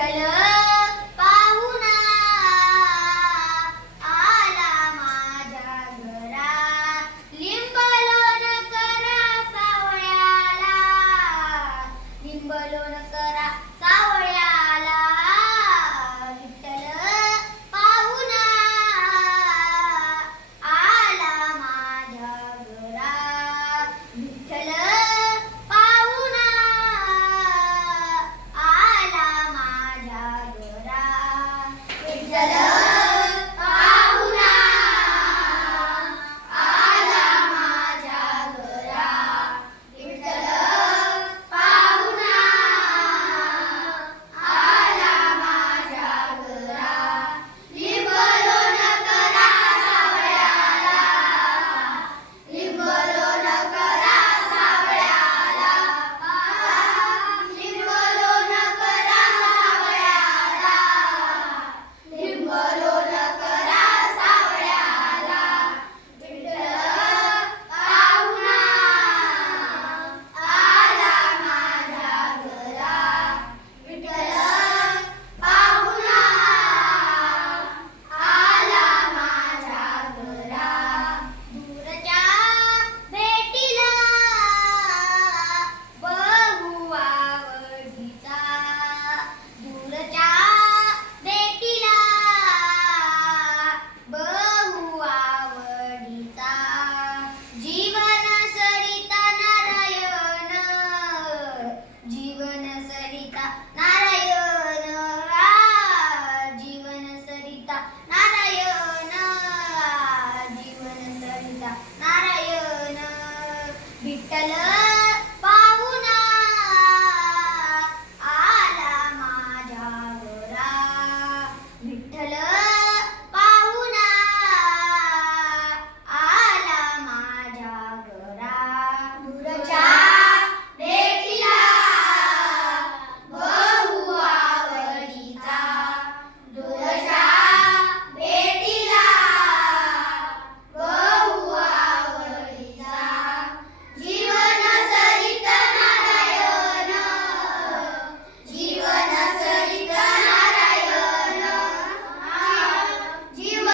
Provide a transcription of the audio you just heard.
विठ्ठल पाहुणा आला माझ्या घरा, लिंबलोण करा सावळ्याला, लिंबलोण करा सावळ्याला. विठ्ठल पाहुणा आला माझ्या घरा, विठ्ठल पाहुणा आला माझ्या घरा. विठ्ठल पाहुणा आला माझ्या घरा, विठ्ठल पाहुणा आला माझ्या घरा. लिंबलोण करा सावळ्याला, लिंबलोण करा सावळ्याला, लिंबलोण करा सावळ्याला, लिंबलोण करा सावळ्याला. विठ्ठल पाहुणा आला माझ्या घरा, विठ्ठल पाहुणा आला माझ्या घरा. दूरच्या भेटीला बहू आवडीचा, दूरच्या भेटीला बहू आवडीचा. जीवन सरिता नारायण, जीवन सरिता नारायण.